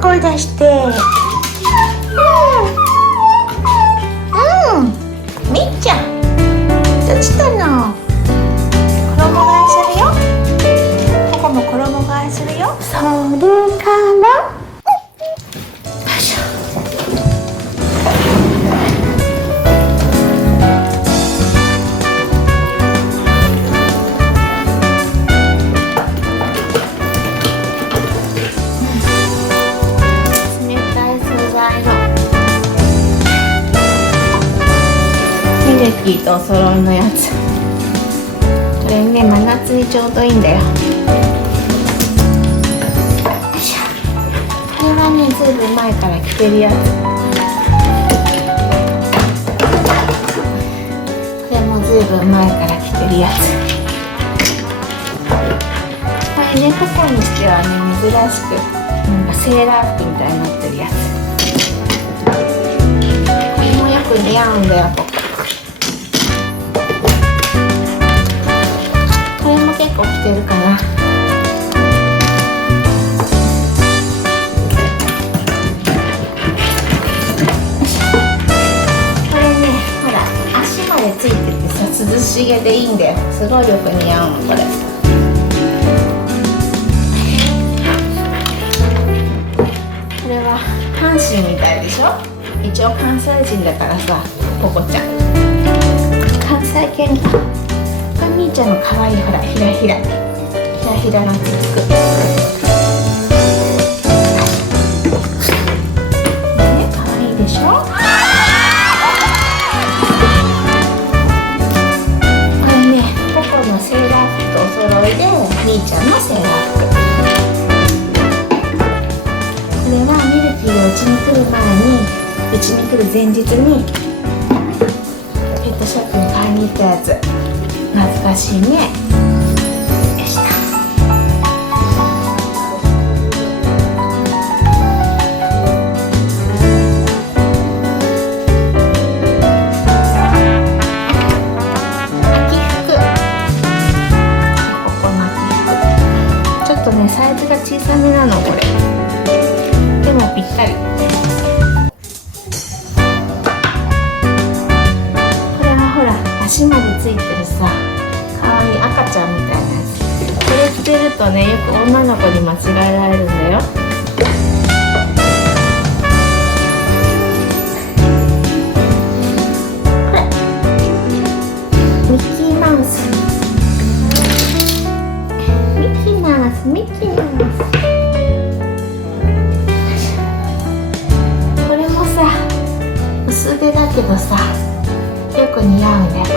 声出して。みっちゃん、どうしたの？衣替えするよ。ここも衣替えするよ。それからミルキーとお揃いのやつ。これね、真夏にちょうどいいんだよ。これはね、ずいぶん前から着てるやつ。これもずいぶん前から着てるやつ。これね、ポコにしてはね、珍しくなんかセーラー服みたいになってるやつ。これもよく似合うんだよ、ポコ。結構着てるかな。これね、ほら足までついててさ、涼しげでいいんだよ。すごいよく似合うのこれ。これは阪神みたいでしょ。一応関西人だからさ、ポコちゃん関西圏か。みーちゃんの可愛いほらひらひらのつつくね、可愛いでしょ。これね、ポコのセーラー服とお揃いでみーちゃんのセーラー服。これはミルキーがうちに来る前に、うちに来る前日にペットショップに買いに行ったやつ。懐かしいね。よいしょ。秋服。ここの秋服。ちょっとね、サイズが小さめなのこれ。でもぴったり。これはほら足までついてるさ。可愛い赤ちゃんみたいなやつ。これ着てるとね、よく女の子に間違えられるんだよ。これミッキーマウス。ミッキーマウス、ミッキーマウス。これもさ、薄手だけどさ、よく似合うんだよこれ。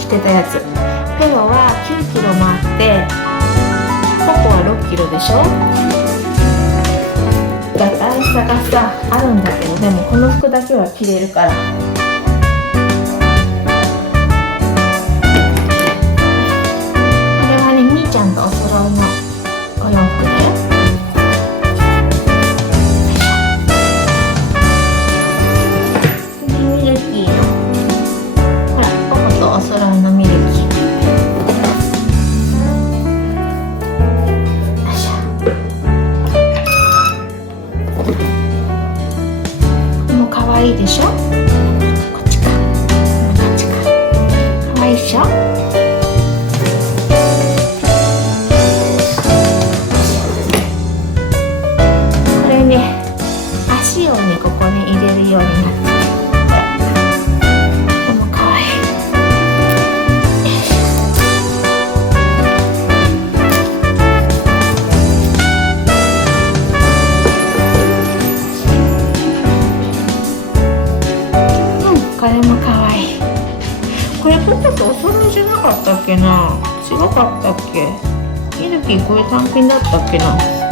着てたやつ。ペロは9キロもあって、ポコは6キロでしょ。だから差がさあるんだけど、でもこの服だけは着れるから。これはね、みーちゃんとお揃いのお洋服だよ。ミルキーのほら、ポコとお揃いのミルキー。可愛いでしょ。れもかわいい。これポコとお揃いじゃなかったっけな。違かったっけ。ミルキーこれ単品だったっけな。